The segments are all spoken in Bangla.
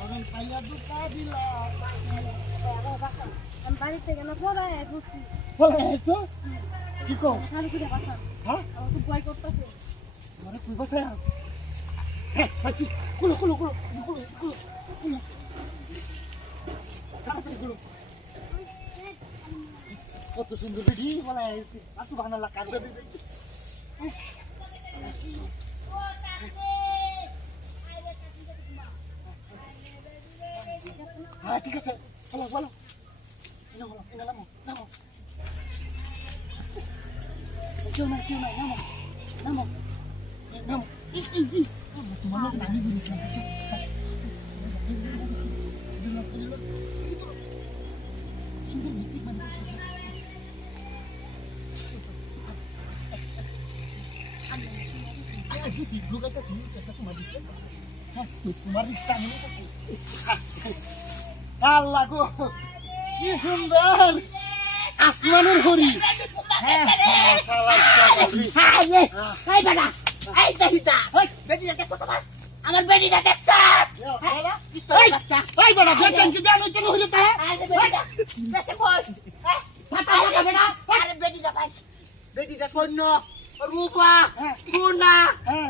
তখন খাইয়া দুটা দিলা আমি বাড়ি থেকে না পড়ায় ঘুরছি বলে হেছো কি কো খালি করে বাসা হ্যাঁ আমার খুব ভয় করতেছে মানে কই বসে হ্যাঁ বাসি কুলো কুলো কুলো কুলো কুলো কুলো তাড়াতাড়ি কুলো কত সুন্দর বেডি বলে আছু বানালা কাটবে বেডি হ্যাঁ ঠিক আছে বলো বলো নামো নামো নামো কেউ নাই নামো নামো নামো তোমার লোক নামি জিনিস লাগছে সুন্দর ভিত্তিক মানে দিছি লোকাইতেছি একটা চুমা দিছে হ্যাঁ তোমার রিক্সটা আমি নিতেছি আল্লাহ গো কি সুন্দর আসমানের হরি হ্যাঁ এই বেটা এই বেটিটা ওই বেটিটা দেখো তোমার আমার বেটিটা দেখছ এই বড় বেটান কি জানো কেন হইলো তা আরে বেটিটা দেখে কই ছাতা লাগা বেটা আরে বেটিটা ভাই বেটিটা সৈন্য রূপা সোনা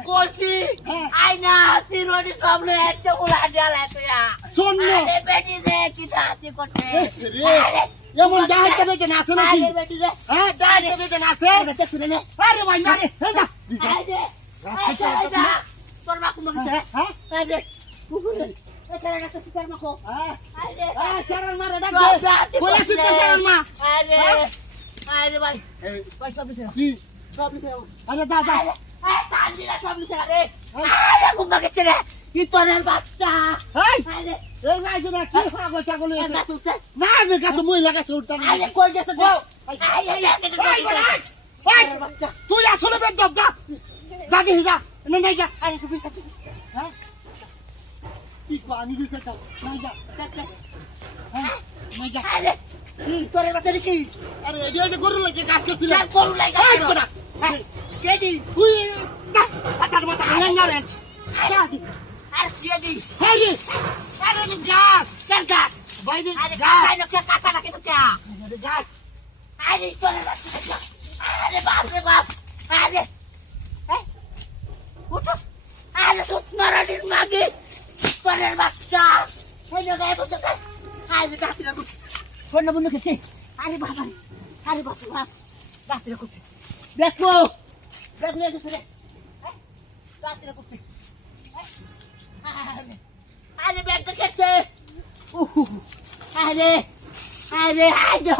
কলসি আয়না সিরোনি সব লয়ে এসে উলা ডালা তুইয়া সৈন্য আরে বেটি রে কি রাতে করতে রে এমন ডাইতে বেটে না আছে নাকি আরে বেটি রে হ্যাঁ ডাইতে বেটে না আছে দেখছ রে আরে ভাই না রে এই যা আরে তোর মা কুমা গেছে হ্যাঁ আরে কুকুরে এটারে গেছে তোর মা কো হ্যাঁ আরে চারণ মারে ডাক কই আছে তো চারণ মা আরে আরে ভাই এই ভাই সব দিছে কি সব দিছে আরে দা দা আরে কান্দিরা সব দিছে রে আরে কুমা গেছে রে কি তোরের বাচ্চা এই আরে এই ভাই না কি পাগল ছাগল এটা আছে সুতে না রে কাছে মই লাগাছে উঠতা না আরে কই গেছে গো আরে এই বাচ্চা তুই আসলে বেদব যা দাদি যা না নাই যা আরে তুমি সাথে হ্যাঁ কি কো আমি কি করতে নাই যা দেখতে হ্যাঁ নাই যা আরে কি তোরের বাচ্চা কি আরে এডিও যে গরু লাগে কাজ করছিল আর করু লাগা এই কোনা কেডি তুই সাতার মাথা লেঙ্গা রে দাদি আর কেডি হেই আরে গাছ কেন গাছ বাইরে আরে গাছ আইনো কে কাঁচা নাকি তো কে গাছ আরে তোরের বাচ্চা আরে বাপ রে বাপ আরে এই উঠো আরে সুত মারানির মাগে তোরের বাচ্চা এই না গায়ে বসে থাক আরে গাছি না ফোন না বন্ধ খেতে আরে বাবা আরে বাপ রে বাপ গাছি না করছে দেখো দেখো দেখো রে গাছি না করছে আরে ব্যাগ দেখেছে আরে আরে আরে